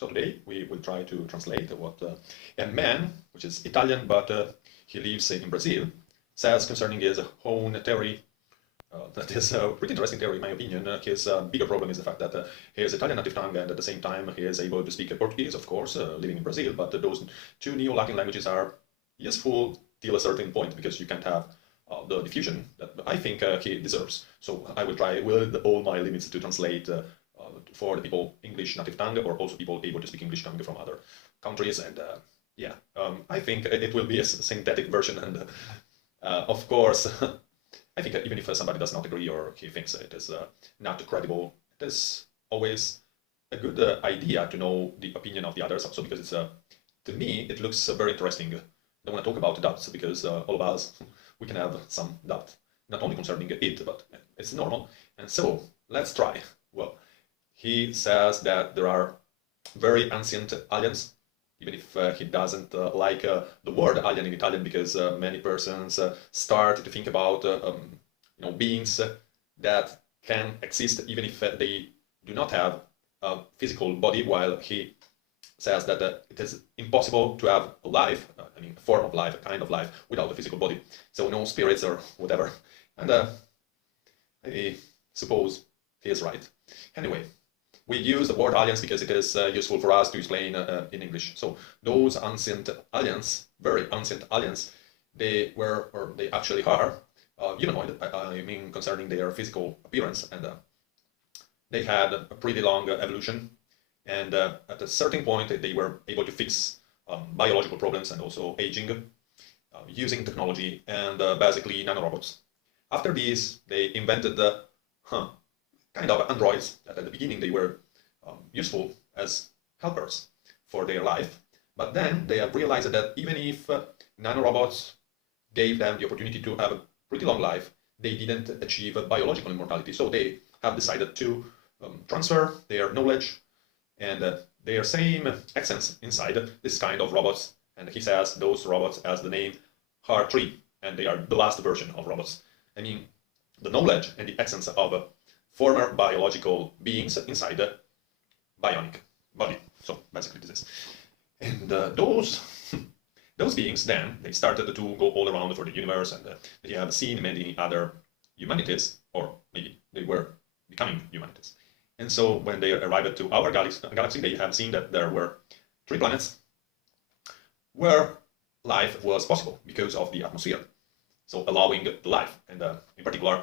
So today we will try to translate what a man, which is Italian but he lives in Brazil, says concerning his own theory. That is a pretty interesting theory in my opinion. His bigger problem is the fact that he is Italian native tongue and at the same time he is able to speak Portuguese, of course, living in Brazil, but those two Neo-Latin languages are useful till a certain point because you can't have the diffusion that I think he deserves. So I will try with all my limits to translate for the people English native tongue or also people able to speak English coming from other countries. And yeah, I think it will be a synthetic version. And of course, I think even if somebody does not agree or he thinks it is not credible, it is always a good idea to know the opinion of the others. Also because it's to me it looks very interesting. I don't want to talk about doubts because all of us we can have some doubt, not only concerning it, but it's normal. And so let's try. Well, he says that there are very ancient aliens, even if he doesn't like the word alien in Italian, because many persons start to think about beings that can exist even if they do not have a physical body, while he says that it is impossible to have a life, I mean a form of life, a kind of life, without a physical body. So no spirits or whatever. And I suppose he is right. Anyway, we use the word aliens because it is useful for us to explain in English. So those ancient aliens, very ancient aliens, they were, or they actually are, humanoid, I mean concerning their physical appearance, and they had a pretty long evolution, and at a certain point they were able to fix biological problems and also aging using technology and basically nanorobots. After this, they invented the kind of androids that at the beginning they were useful as helpers for their life, but then they have realized that even if nanorobots gave them the opportunity to have a pretty long life, they didn't achieve biological immortality. So they have decided to transfer their knowledge and their same essence inside this kind of robots. And he says those robots has the name R3, and they are the last version of robots. I mean, the knowledge and the essence of former biological beings inside the bionic body. So basically this is. And those beings then, they started to go all around for the universe, and they have seen many other humanities, or maybe they were becoming humanities. And so when they arrived to our galaxy, they have seen that there were 3 planets where life was possible because of the atmosphere, so allowing life, and in particular,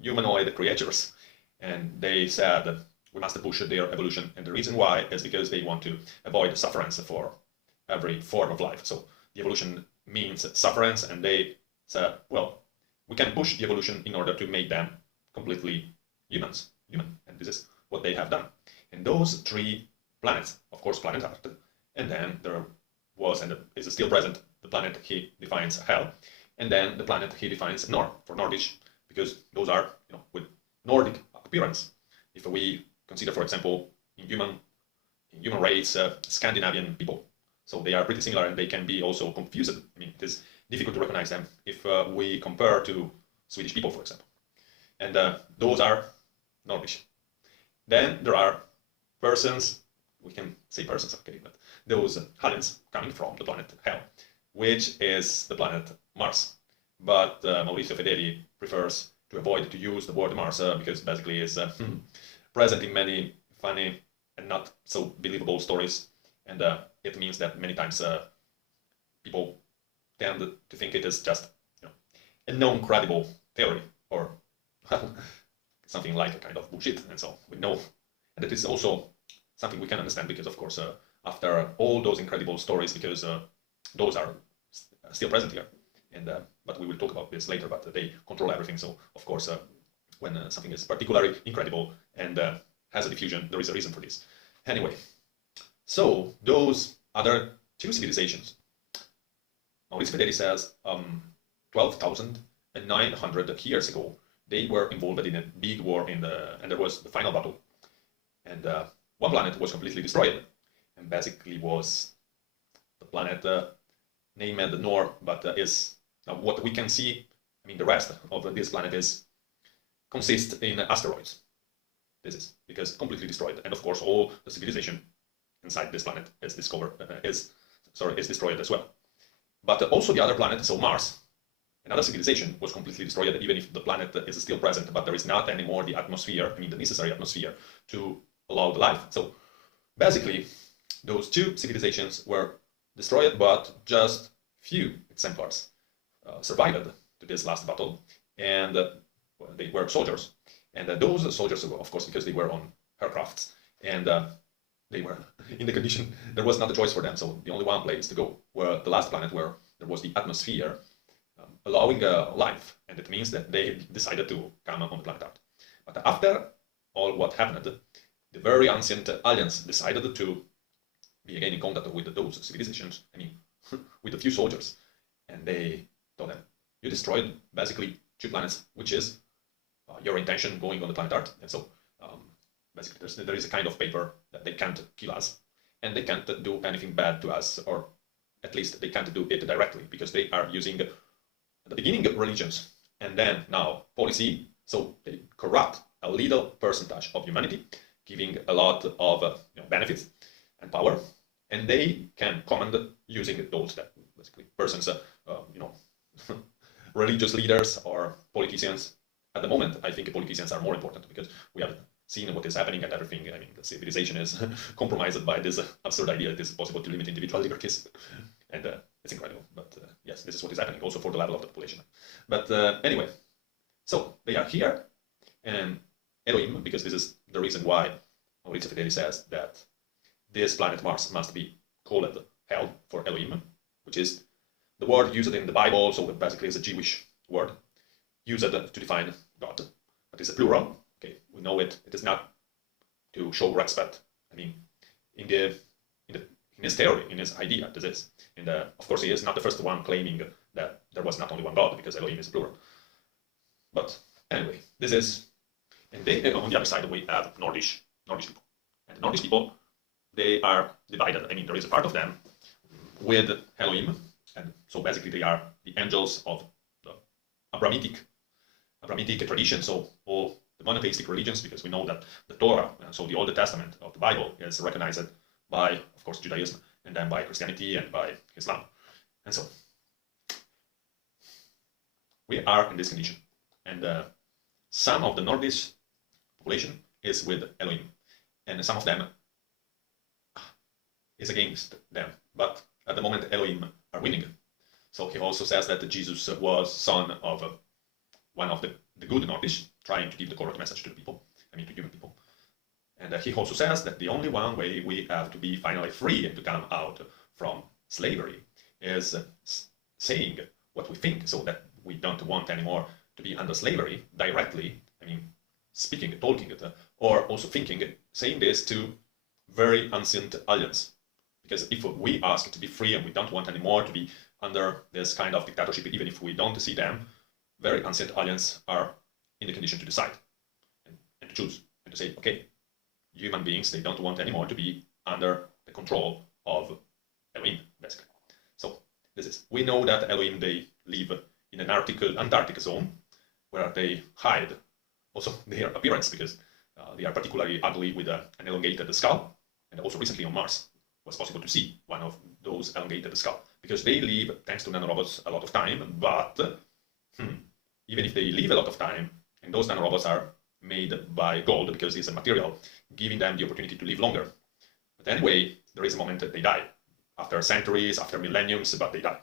humanoid creatures. And they said that we must push their evolution, and the reason why is because they want to avoid sufferance for every form of life. So the evolution means sufferance, and they said, well, we can push the evolution in order to make them completely human, and this is what they have done. And those 3 planets, of course, planet Earth, and then there was, and is still present, the planet he defines Hell, and then the planet he defines Nord, for Nordish, because those are, with Nordic appearance. If we consider, for example, in human race, Scandinavian people, so they are pretty similar, and they can be also confused. I mean, it is difficult to recognize them if we compare to Swedish people, for example. And those are Nordish. Then there are persons, we can say persons, okay, but those aliens coming from the planet Hell, which is the planet Mars. But Maurizio Fedeli prefers to avoid to use the word Mars because basically it's present in many funny and not so believable stories, and it means that many times people tend to think it is just a non-credible theory, or something like a kind of bullshit. And so we know, and it is also something we can understand because, of course, after all those incredible stories, because those are still present here, and but we will talk about this later, but they control everything. So of course, when something is particularly incredible and has a diffusion, there is a reason for this. Anyway, so those other 2 civilizations, Maurizio Fedeli says 12,900 years ago, they were involved in a big war and there was the final battle. And one planet was completely destroyed, and basically was the planet named Nor, but is what we can see. I mean, the rest of this planet consists in asteroids. This is because completely destroyed, and of course all the civilization inside this planet is destroyed as well. But also the other planet, so Mars, another civilization was completely destroyed, even if the planet is still present, but there is not anymore the atmosphere, I mean the necessary atmosphere to allow the life. So basically, those two civilizations were destroyed, but just few exemplars survived to this last battle, and well, they were soldiers. And those soldiers, of course, because they were on aircrafts, and they were in the condition, there was not a choice for them, so the only one place to go were the last planet where there was the atmosphere allowing life, and it means that they decided to come on the planet Earth. But after all what happened, the very ancient aliens decided to be again in contact with those civilizations, I mean, with a few soldiers, and they told them, you destroyed basically two planets, which is your intention going on the planet Earth, and so basically there is a kind of paper that they can't kill us, and they can't do anything bad to us, or at least they can't do it directly, because they are using at the beginning religions, and then now policy, so they corrupt a little percentage of humanity, giving a lot of benefits and power, and they can command using those that basically persons, religious leaders or politicians. At the moment, I think politicians are more important because we have seen what is happening and everything. I mean, the civilization is compromised by this absurd idea that it is possible to limit individual liberties, and it's incredible. But yes, this is what is happening also for the level of the population. But anyway, so they are here, and Elohim, because this is the reason why Maurizio Fedeli says that this planet Mars must be called hell for Elohim, which is the word used in the Bible, so it basically is a Jewish word used to define God, but it's a plural. Okay, we know it. It is not to show respect. I mean, in his theory, in his idea, this is. And of course, he is not the first one claiming that there was not only one God, because Elohim is plural. But anyway, this is. And they, on the other side, we have Nordish people. And the Nordish people, they are divided. I mean, there is a part of them with Elohim, and so basically they are the angels of the Abrahamic tradition. So all the monotheistic religions, because we know that the Torah, so the Old Testament of the Bible, is recognized by, of course, Judaism, and then by Christianity and by Islam. And so we are in this condition. And some of the Nordic population is with Elohim, and some of them is against them. But at the moment, Elohim are winning. So he also says that Jesus was son of one of the good Nordics, trying to give the correct message to the people, I mean to human people. And he also says that the only one way we have to be finally free and to come out from slavery is saying what we think, so that we don't want anymore to be under slavery directly, I mean speaking, talking it, or also thinking, saying this to very ancient aliens. Because if we ask to be free and we don't want anymore to be under this kind of dictatorship, even if we don't see them, very ancient aliens are in the condition to decide and to choose and to say, okay, human beings, they don't want anymore to be under the control of Elohim, basically. So this is, we know that Elohim, they live in an Antarctic zone where they hide also their appearance, because they are particularly ugly with an elongated skull. And also recently on Mars was possible to see one of those elongated skull, because they live, thanks to nanorobots, a lot of time. But even if they live a lot of time, and those nanorobots are made by gold, because it's a material giving them the opportunity to live longer. But anyway, there is a moment that they die, after centuries, after millenniums, but they die.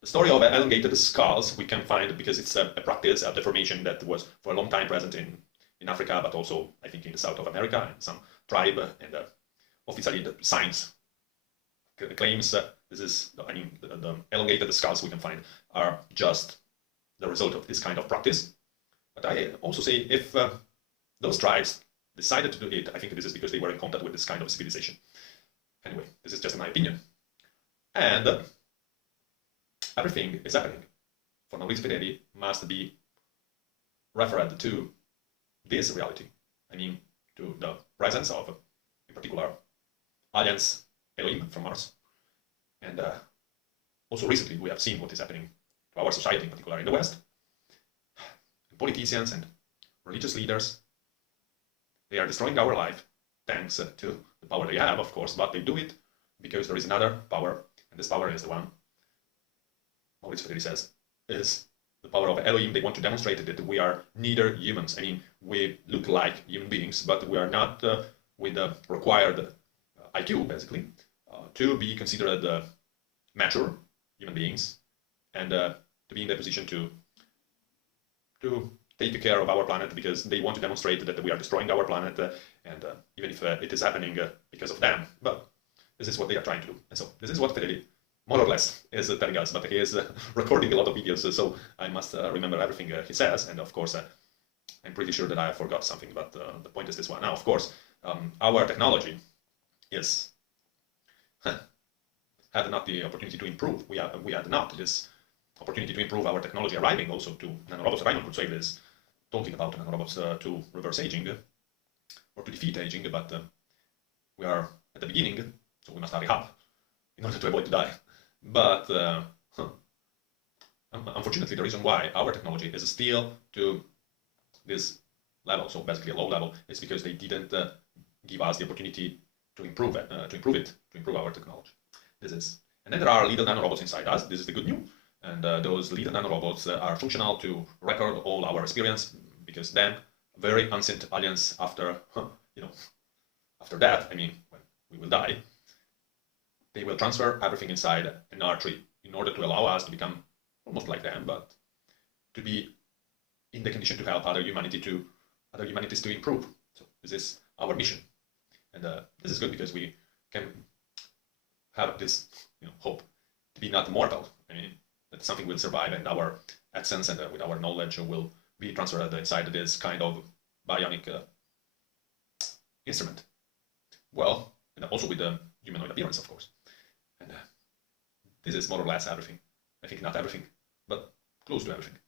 The story of elongated skulls we can find because it's a practice, a deformation that was for a long time present in Africa, but also I think in the south of America, in some tribe, and officially the science claims this is, I mean, the elongated skulls we can find are just the result of this kind of practice. But I also say if those tribes decided to do it, I think this is because they were in contact with this kind of civilization. Anyway, this is just my opinion. And everything is happening for Maurizio Fedeli must be referred to this reality. I mean, to the presence of, in particular, aliens, Elohim from Mars. And also recently we have seen what is happening to our society, in particular in the West. Politicians and religious leaders, they are destroying our life thanks to the power they have, of course, but they do it because there is another power, and this power is the one Maurizio Fedeli says is the power of Elohim. They want to demonstrate that we are neither humans. I mean, we look like human beings, but we are not with the required IQ, basically, to be considered mature human beings and to be in the position to take care of our planet, because they want to demonstrate that we are destroying our planet, and even if it is happening because of them, but this is what they are trying to do. And so this is what Fedeli more or less is telling us, but he is recording a lot of videos, so I must remember everything he says, and of course I'm pretty sure that I forgot something, but the point is this one. Now, of course, our technology is had not the opportunity to improve. We had not this opportunity to improve our technology, arriving also to nanorobots. Raymond could say this, talking about nanorobots to reverse aging or to defeat aging, but we are at the beginning, so we must hurry up in order to avoid to die. But unfortunately, the reason why our technology is still to this level, so basically a low level, is because they didn't give us the opportunity to improve it, to improve our technology. This is, and then there are little nanorobots inside us. This is the good news, and those little nanorobots are functional to record all our experience, because then very ancient aliens, after after that, I mean, when we will die, they will transfer everything inside an R3 in order to allow us to become almost like them, but to be in the condition to help other humanities to improve. So this is our mission, and this is good because we can have this hope to be not mortal. I mean, that something will survive, and our essence and with our knowledge will be transferred inside this kind of bionic instrument. Well, and also with the humanoid appearance, of course. And this is more or less everything. I think not everything, but close to everything.